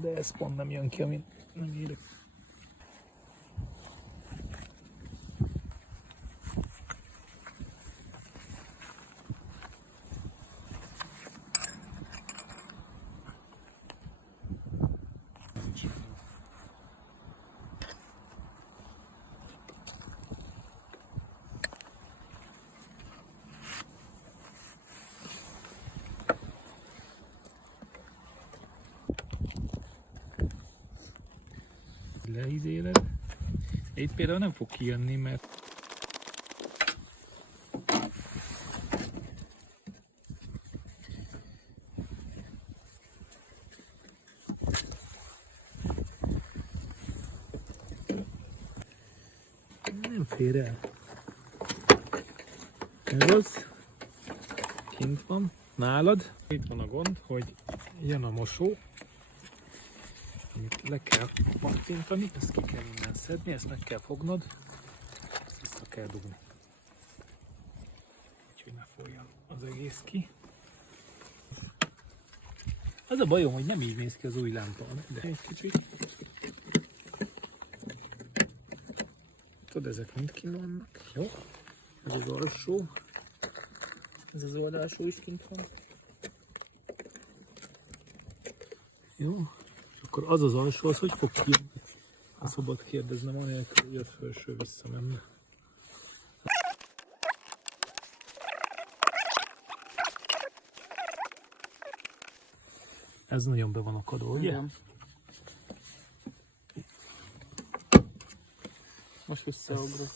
van, de ez pont nem jön ki, amit nem írok. Leizéled. Itt például nem fog kijönni, mert nem fér el. Ez az. Kint van. Nálad. Itt van a gond, hogy jön a mosó. Amit le kell pattintani, ezt ki kell innen szedni, ezt meg kell fognod, ezt vissza kell dugni. Úgyhogy ne folyjon az egész ki. Az a bajom, hogy nem így néz ki az új lámpa, de egy kicsit. Tudod, ezek mind kint vannak. Jó? Ez az alsó. Ez az oldalsó is kint van. Jó. Akkor az az alsó, az hogy fog ki? A szabad kérdeznem, anélkül, hogy a felső visszamenne. Ez nagyon be van akadva, ugye? Igen. Most visszaugrok.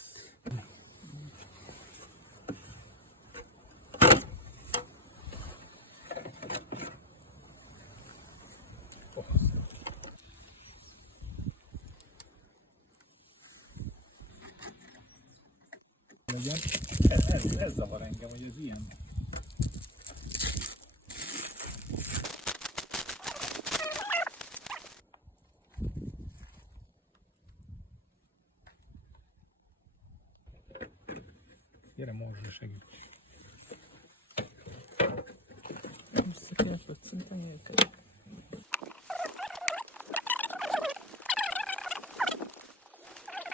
Legyen. Ez zavar engem, hogy ez ilyen. Gyere, Morzsa, segíts. Vissza kell focintani őket.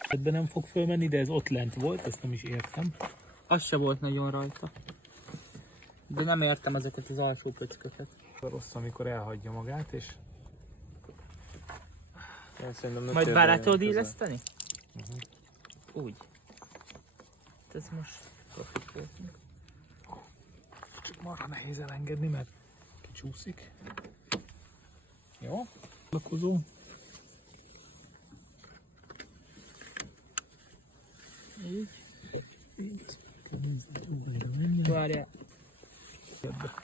Ebben nem fog fölmenni, de ez ott lent volt, ezt nem is értem. Az se volt nagyon rajta. De nem értem ezeket az alsó pöcköket. Rossz, amikor elhagyja magát, és Majd bele tudod illeszteni? Úgy. Ez most profit volt. csak marha nehéz elengedni, mert kicsúszik. Jó? Lakozó. Így. Így. Várjál. Ebbe.